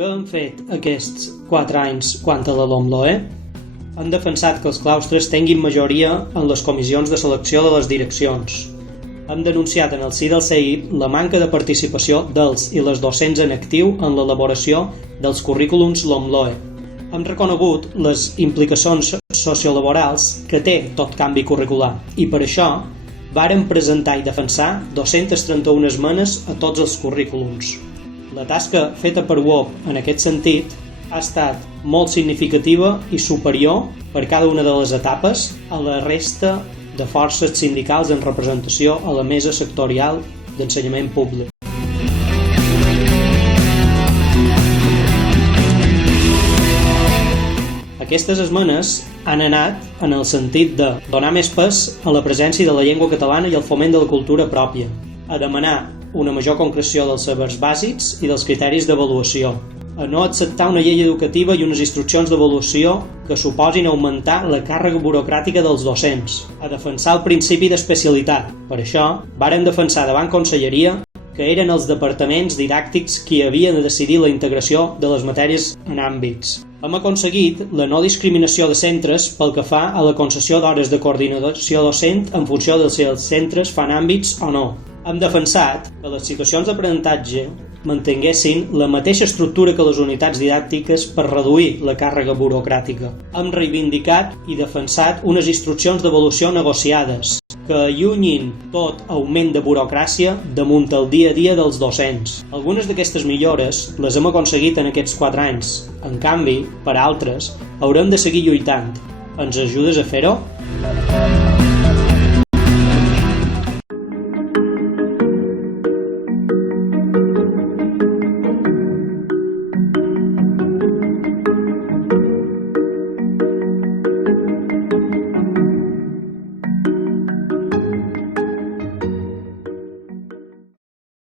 Què han fet aquests 4 anys quant a la LOMLOE? Han defensat que els claustres tinguin majoria en les comissions de selecció de les direccions. Han denunciat en el si del CEIP la manca de participació dels i les docents en actiu en l'elaboració dels currículums LOMLOE. Han reconegut les implicacions sociolaborals que té tot canvi curricular i per això varen presentar i defensar 231 esmenes a tots els currículums. La tasca feta per UOP en aquest sentit ha estat molt significativa i superior per cada una de les etapes a la resta de forces sindicals en representació a la mesa sectorial d'ensenyament públic. Aquestes esmenes han anat en el sentit de donar més pes a la presència de la llengua catalana i al foment de la cultura pròpia, a demanar una major concreció dels sabers bàsics i dels criteris d'avaluació, a no acceptar una llei educativa i unes instruccions d'avaluació que suposin augmentar la càrrega burocràtica dels docents, a defensar el principi d'especialitat. Per això, vàrem defensar davant Conselleria que eren els departaments didàctics qui havien de decidir la integració de les matèries en àmbits. Hem aconseguit la no discriminació de centres pel que fa a la concessió d'hores de coordinació docent en funció de si els centres fan àmbits o no. Hem defensat que les situacions d'aprenentatge mantinguessin la mateixa estructura que les unitats didàctiques per reduir la càrrega burocràtica. Hem reivindicat i defensat unes instruccions d'avaluació negociades que allunyin tot augment de burocràcia damunt el dia a dia dels docents. Algunes d'aquestes millores les hem aconseguit en aquests 4 anys. En canvi, per altres, haurem de seguir lluitant. Ens ajudes a fer-ho?